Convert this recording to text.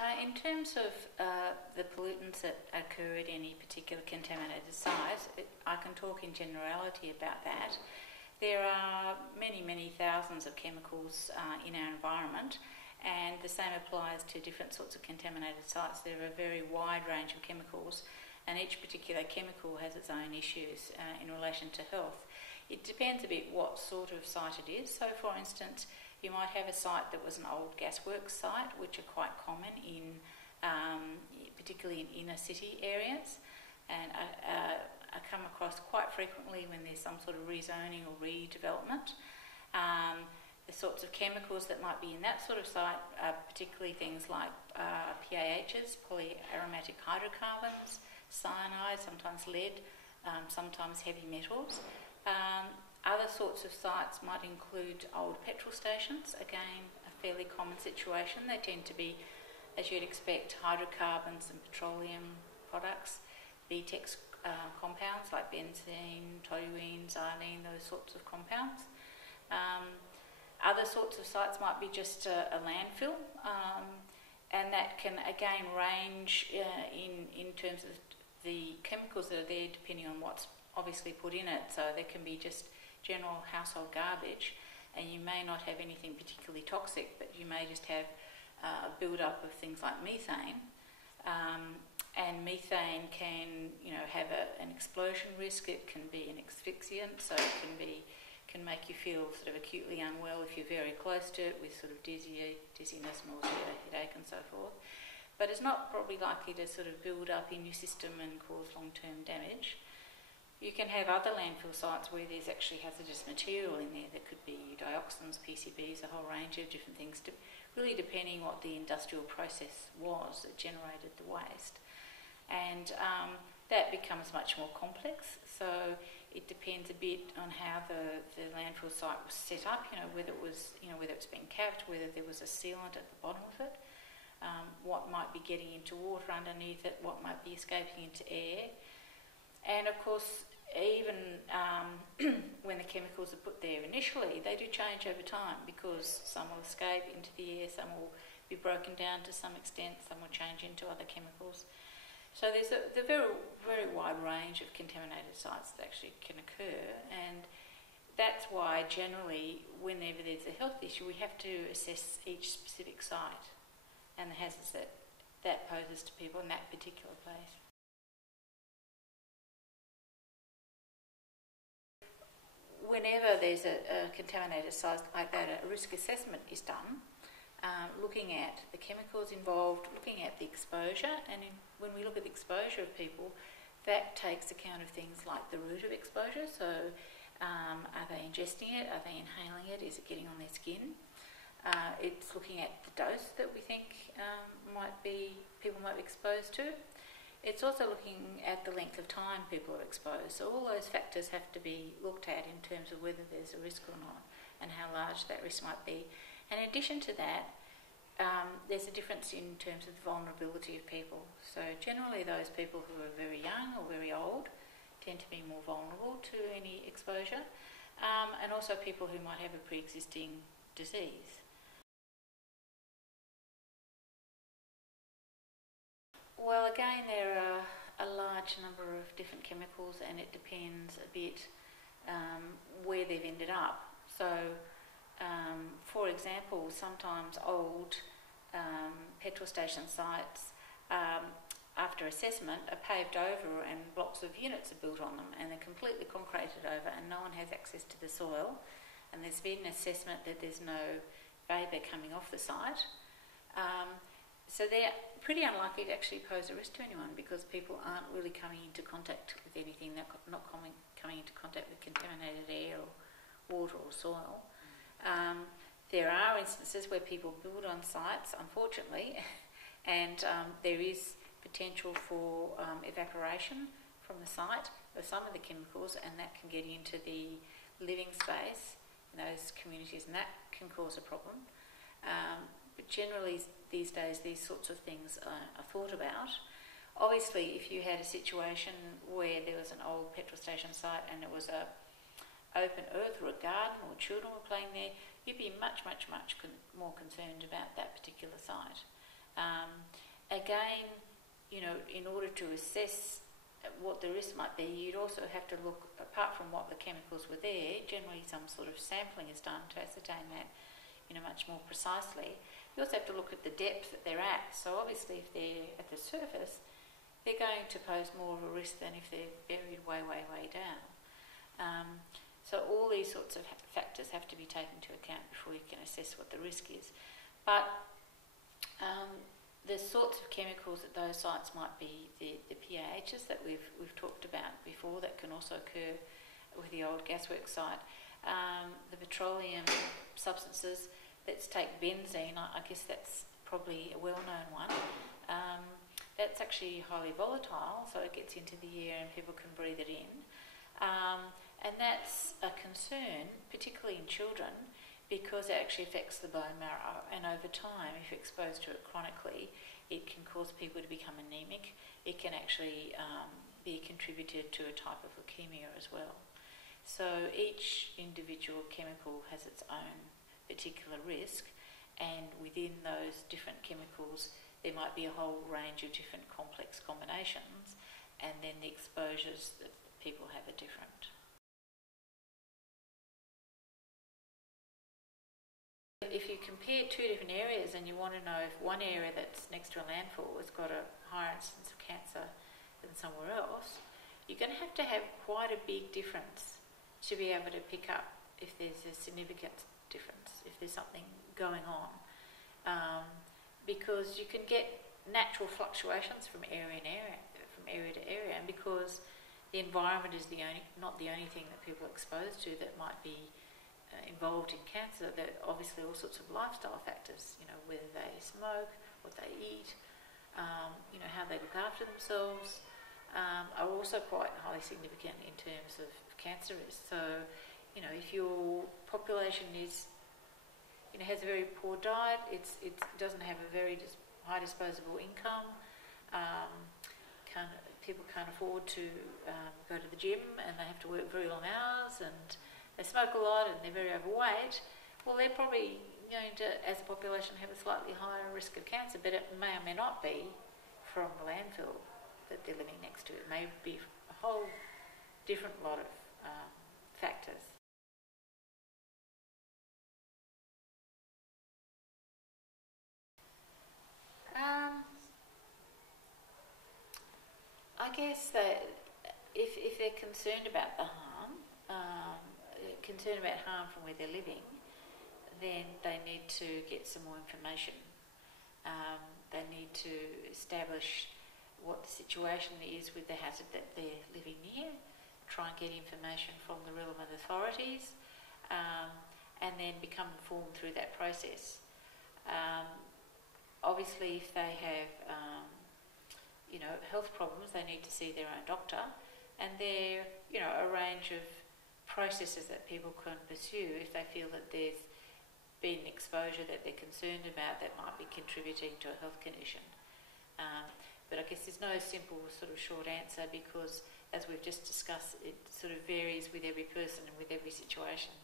In terms of the pollutants that occur at any particular contaminated site, I can talk in generality about that. There are many, many thousands of chemicals in our environment, and the same applies to different sorts of contaminated sites. There are a very wide range of chemicals, and each particular chemical has its own issues in relation to health. It depends a bit what sort of site it is. So, for instance, you might have a site that was an old gasworks site, which are quite common in, particularly in inner city areas, and I come across quite frequently when there's some sort of rezoning or redevelopment. The sorts of chemicals that might be in that sort of site are particularly things like PAHs, polyaromatic hydrocarbons, cyanide, sometimes lead, sometimes heavy metals. Other sorts of sites might include old petrol stations, again a fairly common situation. They tend to be, as you'd expect, hydrocarbons and petroleum products, BTEX compounds like benzene, toluene, xylene, those sorts of compounds. Other sorts of sites might be just a landfill, and that can again range in terms of the chemicals that are there depending on what's obviously put in it. So there can be just general household garbage, and you may not have anything particularly toxic, but you may just have a build-up of things like methane. And methane can, have an explosion risk. It can be an asphyxiant, so it can make you feel sort of acutely unwell if you're very close to it, with sort of dizziness, nausea, headache, and so forth. But it's not probably likely to sort of build up in your system and cause long-term damage. You can have other landfill sites where there's actually hazardous material in there. That could be dioxins, PCBs, a whole range of different things, really depending what the industrial process was that generated the waste. And that becomes much more complex. So it depends a bit on how the landfill site was set up, whether it's been capped, whether there was a sealant at the bottom of it, what might be getting into water underneath it, what might be escaping into air. And of course, even when the chemicals are put there initially, they do change over time, because some will escape into the air, some will be broken down to some extent, some will change into other chemicals. So there's a very, very wide range of contaminated sites that actually can occur, and that's why generally whenever there's a health issue, we have to assess each specific site and the hazards that poses to people in that particular place. Whenever there's a contaminated site like that, a risk assessment is done, looking at the chemicals involved, looking at the exposure, and when we look at the exposure of people, that takes account of things like the route of exposure. So are they ingesting it? Are they inhaling it? Is it getting on their skin? It's looking at the dose that we think people might be exposed to. It's also looking at the length of time people are exposed. So all those factors have to be looked at in terms of whether there's a risk or not, and how large that risk might be. And in addition to that, there's a difference in terms of the vulnerability of people. So generally those people who are very young or very old tend to be more vulnerable to any exposure, and also people who might have a pre-existing disease. Well, again, there are a large number of different chemicals, and it depends a bit where they've ended up. So, for example, sometimes old petrol station sites, after assessment, are paved over and blocks of units are built on them, and they're completely concreted over, and no one has access to the soil, and there's been an assessment that there's no vapour coming off the site. So they're pretty unlikely to actually pose a risk to anyone, because people aren't really coming into contact with anything. They're not coming into contact with contaminated air or water or soil. There are instances where people build on sites, unfortunately, and there is potential for evaporation from the site of some of the chemicals, and that can get into the living space in those communities, and that can cause a problem. But generally, these days, these sorts of things are thought about. Obviously, if you had a situation where there was an old petrol station site and it was a open earth or a garden, or children were playing there, you'd be much more concerned about that particular site. Again, in order to assess what the risk might be, you'd also have to look, apart from what the chemicals were there, generally some sort of sampling is done to ascertain that, much more precisely. You also have to look at the depth that they're at. So obviously if they're at the surface, they're going to pose more of a risk than if they're buried way, way, way down. So all these sorts of factors have to be taken into account before you can assess what the risk is. But the sorts of chemicals at those sites might be the PAHs that we've talked about before that can also occur with the old gasworks site. The petroleum substances, let's take benzene, I guess that's probably a well-known one. That's actually highly volatile, so it gets into the air and people can breathe it in. And that's a concern, particularly in children, because it actually affects the bone marrow, and over time, if you're exposed to it chronically, it can cause people to become anemic. It can actually be a contributor to a type of leukemia as well. So each individual chemical has its own particular risk, and within those different chemicals, there might be a whole range of different complex combinations, and then the exposures that people have are different. If you compare two different areas and you want to know if one area that's next to a landfill has got a higher incidence of cancer than somewhere else, you're going to have quite a big difference to be able to pick up if there's a significant difference, if there's something going on. Because you can get natural fluctuations from area to area, and because the environment is not the only thing that people are exposed to that might be involved in cancer, there are obviously all sorts of lifestyle factors, whether they smoke, what they eat, how they look after themselves, are also quite highly significant in terms of cancer risk. So, if your population is, has a very poor diet, it doesn't have a very high disposable income, people can't afford to go to the gym, and they have to work very long hours, and they smoke a lot, and they're very overweight, well, they're probably going to, as a population, have a slightly higher risk of cancer, but it may or may not be from the landfill that they're living next to. It may be a whole different lot of factors. I guess that if they're concerned about the harm, concerned about harm from where they're living, then they need to get some more information. They need to establish what the situation is with the hazard that they're living near, try and get information from the relevant authorities, and then become informed through that process. Obviously, if they have health problems, they need to see their own doctor, and there are a range of processes that people can pursue if they feel that there's been exposure that they're concerned about that might be contributing to a health condition. But I guess there's no simple sort of short answer, because as we've just discussed, it sort of varies with every person and with every situation.